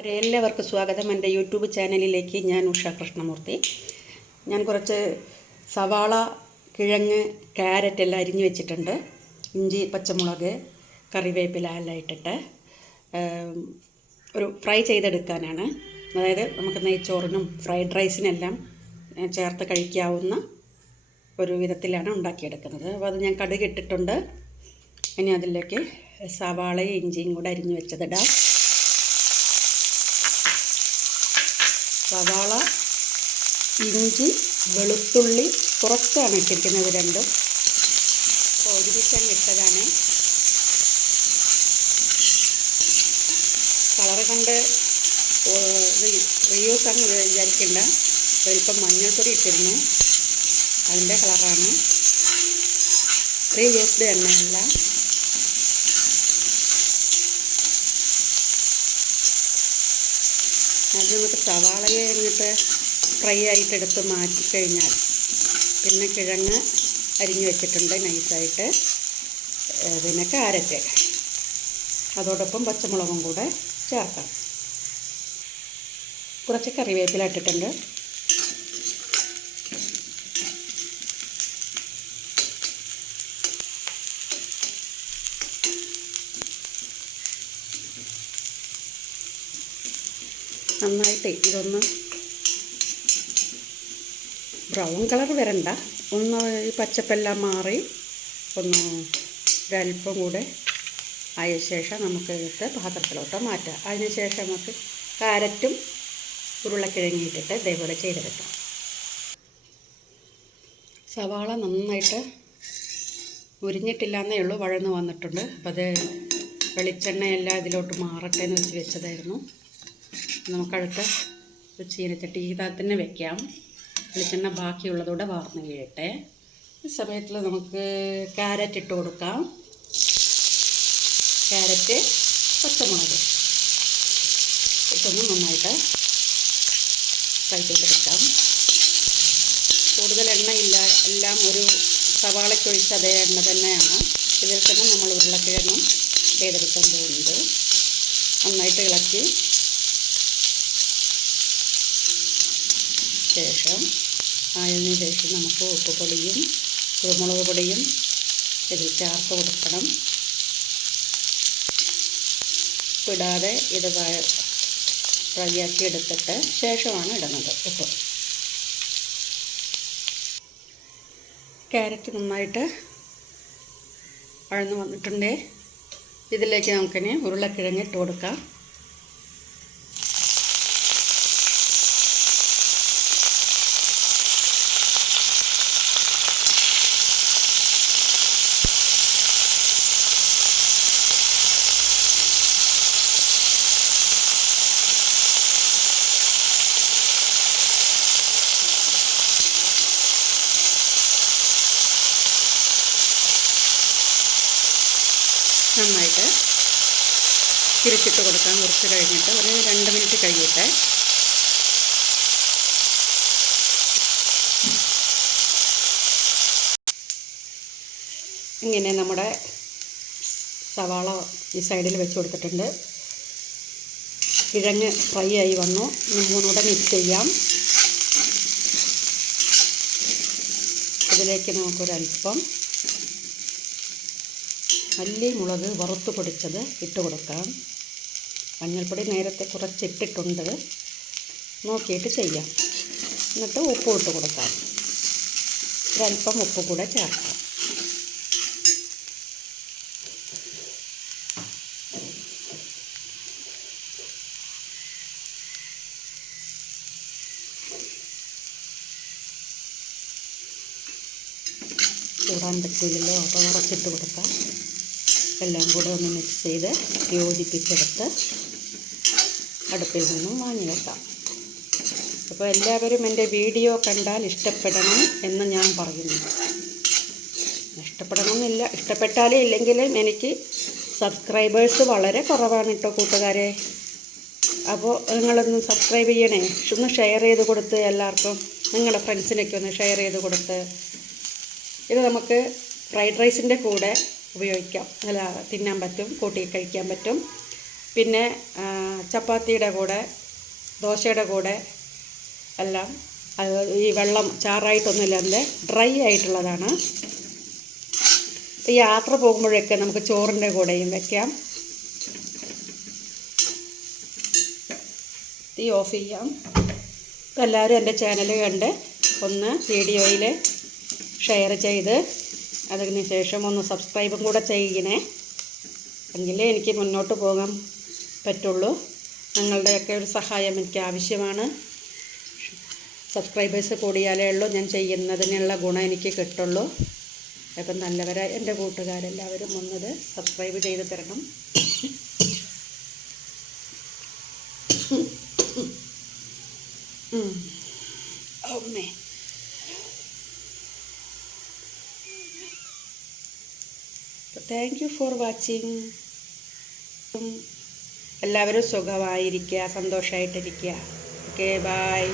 ഹരേ, എല്ലാവർക്കും സ്വാഗതം. എന്റെ യൂട്യൂബ് ചാനലിലേക്ക് ഞാൻ ഉഷ കൃഷ്ണമൂർത്തി. ഞാൻ കുറച്ച് സവാള കിഴങ്ങ് ക്യാരറ്റ് എല്ലാം അരിഞ്ഞു വെച്ചിട്ടുണ്ട്. ഇഞ്ചി പച്ചമുളക് കറിവേപ്പില എല്ലാം ഇട്ടിട്ട് ഒരു ഫ്രൈ ചെയ്തെടുക്കാനാണ്. അതായത് നമുക്ക് നെയ്ച്ചോറിനും ഫ്രൈഡ് റൈസിനെല്ലാം ചേർത്ത് കഴിക്കാവുന്ന ഒരു വിധത്തിലാണ് ഉണ്ടാക്കിയെടുക്കുന്നത്. അപ്പോൾ അത് ഞാൻ കടുകിട്ടിട്ടുണ്ട്. ഇനി അതിലേക്ക് സവാളയും ഇഞ്ചിയും കൂടെ അരിഞ്ഞു വെച്ചതിടാം. സവാള ഇഞ്ചി വെളുത്തുള്ളി കുറച്ചാണ് ഇട്ടിരിക്കുന്നത് രണ്ടും. ഒരുമിച്ചങ്ങ് ഇട്ടതാണ്. കളറ് കണ്ട് റിയൂസ് അങ്ങ് വിചാരിക്കണ്ട. വലിപ്പം മഞ്ഞൾപ്പൊടി ഇട്ടിരുന്നു. അതിന്റെ കളറാണ്. റീയൂസ്ഡ് എണ്ണയല്ല അത് നമുക്ക് സവാളയെ എന്നിട്ട് ഫ്രൈ ആയിട്ടെടുത്ത് മാറ്റിക്കഴിഞ്ഞാൽ പിന്നെ കിഴങ്ങ് അരിഞ്ഞു വെച്ചിട്ടുണ്ട് നൈസായിട്ട്. പിന്നെ കാരറ്റ്. അതോടൊപ്പം പച്ചമുളകും കൂടെ ചേർക്കാം. കുറച്ച് കറിവേപ്പില ഇട്ടിട്ടുണ്ട്. നന്നായിട്ട് ഇതൊന്ന് ബ്രൗൺ കളർ വരണ്ട. ഒന്ന് ഈ പച്ചപ്പെല്ലാം മാറി ഒന്ന് ഒരല്പം കൂടെ ആയ ശേഷം നമുക്ക് ഇട്ട് പാത്രത്തിലോട്ട് മാറ്റാം. അതിന് ശേഷം നമുക്ക് കാരറ്റും ഉരുളക്കിഴങ്ങി ഇട്ടിട്ട് ഇതേപോലെ ചെയ്തെടുക്കാം. സവാള നന്നായിട്ട് ഉരിഞ്ഞിട്ടില്ല എന്നേ ഉള്ളൂ വഴന്ന് വന്നിട്ടുണ്ട്. അപ്പോൾ അത് വെളിച്ചെണ്ണയെല്ലാം ഇതിലോട്ട് മാറട്ടെ എന്ന് വെച്ച് വെച്ചതായിരുന്നു. നമുക്കടുത്ത് ഒരു ചീനച്ചട്ടി തന്നെ വെക്കാം. വെളിച്ചെണ്ണ ബാക്കിയുള്ളതോടെ വാർന്ന് വീഴട്ടെ. ഈ സമയത്തിൽ നമുക്ക് ക്യാരറ്റ് ഇട്ട് കൊടുക്കാം. ക്യാരറ്റ് പച്ചമുളക്. ഇട്ടൊന്ന് നന്നായിട്ട് ഫ്രൈ ചെയ്തെടുക്കാം. കൂടുതൽ എണ്ണയില്ല എല്ലാം ഒരു സവാളയ്ക്കൊഴിച്ച് അതേ എണ്ണ തന്നെയാണ്. ഇതിൽ തന്നെ നമ്മൾ ഉരുളക്കിഴങ്ങും ചെയ്തെടുക്കാൻ പോകുന്നത് നന്നായിട്ട് ഇളക്കി ശേഷം ആയതിനു ശേഷം നമുക്ക് ഉപ്പുപൊടിയും കുരുമുളക് പൊടിയും ഇതിൽ ചേർത്ത് കൊടുക്കണം. വിടാതെ ഇത് ആക്കി എടുത്തിട്ട് ശേഷമാണ് ഇടുന്നത് ഉപ്പ്. ക്യാരറ്റ് നന്നായിട്ട് വഴന്ന് വന്നിട്ടുണ്ട്. ഇതിലേക്ക് നമുക്കിനി ഉരുളക്കിഴങ്ങ് ഇട്ട് കൊടുക്കാം. നന്നായിട്ട് തിരിച്ചിട്ട് കൊടുക്കാം. കുറച്ച് കഴിഞ്ഞിട്ട് ഒരു രണ്ട് മിനിറ്റ് കഴിയട്ടെ. ഇങ്ങനെ നമ്മുടെ സവാള ഈ സൈഡിൽ വെച്ച് കൊടുത്തിട്ടുണ്ട്. കിഴങ്ങ് ഫ്രൈ ആയി വന്നു. മൂന്നൂടെ മിക്സ് ചെയ്യാം. ഇതിലേക്ക് നമുക്കൊരല്പം മല്ലി മുളക് വറുത്ത് പൊടിച്ചത് ഇട്ട് കൊടുക്കാം. മഞ്ഞൾപ്പൊടി നേരത്തെ കുറച്ചിട്ടിട്ടുണ്ട്. നോക്കിയിട്ട് ചെയ്യാം. എന്നിട്ട് ഉപ്പ് ഇട്ട് കൊടുക്കാം. ഒരല്പം ഉപ്പ് കൂടെ ചേർക്കാം. ചൂടാൻ പറ്റില്ലല്ലോ അപ്പോൾ ഉറച്ചിട്ട് കൊടുക്കാം. എല്ലാം കൂടെ ഒന്ന് മിക്സ് ചെയ്ത് യോജിപ്പിച്ചെടുത്ത് അടുപ്പിൽ നിന്നും വാങ്ങി വെക്കാം. അപ്പോൾ എല്ലാവരും എന്റെ വീഡിയോ കണ്ടാൽ ഇഷ്ടപ്പെടണം എന്ന് ഞാൻ പറയുന്നു. ഇഷ്ടപ്പെടണമെന്നില്ല. ഇഷ്ടപ്പെട്ടാലേ ഇല്ലെങ്കിലും എനിക്ക് സബ്സ്ക്രൈബേഴ്സ് വളരെ കുറവാണ് കേട്ടോ കൂട്ടുകാരെ. അപ്പോൾ നിങ്ങളൊന്ന് സബ്സ്ക്രൈബ് ചെയ്യണേ. ഒന്ന് ഷെയർ ചെയ്ത് കൊടുത്ത് എല്ലാവർക്കും നിങ്ങളുടെ ഫ്രണ്ട്സിനൊക്കെ ഒന്ന് ഷെയർ ചെയ്ത് കൊടുത്ത്. ഇത് നമുക്ക് ഫ്രൈഡ് റൈസിന്റെ കൂടെ ഉപയോഗിക്കാം. നല്ല തിന്നാൻ പറ്റും കൂട്ടി കഴിക്കാൻ പറ്റും. പിന്നെ ചപ്പാത്തിയുടെ കൂടെ ദോശയുടെ കൂടെ എല്ലാം ഈ വെള്ളം ചാറായിട്ടൊന്നുമില്ലാതെ ഡ്രൈ ആയിട്ടുള്ളതാണ്. യാത്ര പോകുമ്പോഴൊക്കെ നമുക്ക് ചോറിന്റെ കൂടെയും വെക്കാം. തീ ഓഫ് ചെയ്യാം. അപ്പോൾ എല്ലാവരും എന്റെ ചാനൽ കണ്ട് ഒന്ന് വീഡിയോയിൽ ഷെയർ ചെയ്ത് അതിന് ശേഷം ഒന്ന് സബ്സ്ക്രൈബും കൂടെ ചെയ്യണേ എങ്കിലേ എനിക്ക് മുന്നോട്ട് പോകാൻ പറ്റുള്ളൂ നിങ്ങളുടെയൊക്കെ ഒരു സഹായം എനിക്ക് ആവശ്യമാണ് സബ്സ്ക്രൈബേഴ്സ് കൂടിയാലേ ഉള്ളൂ ഞാൻ ചെയ്യുന്നതിനുള്ള ഗുണം എനിക്ക് കിട്ടുള്ളൂ അപ്പം നല്ലവരായ എന്റെ കൂട്ടുകാരെല്ലാവരും ഒന്നത് സബ്സ്ക്രൈബ് ചെയ്ത് തരണം. അമ്മേ താങ്ക് യു ഫോർ വാച്ചിങ് എല്ലാവരും സുഖമായിരിക്കുക സന്തോഷമായിട്ടിരിക്കുക. Okay bye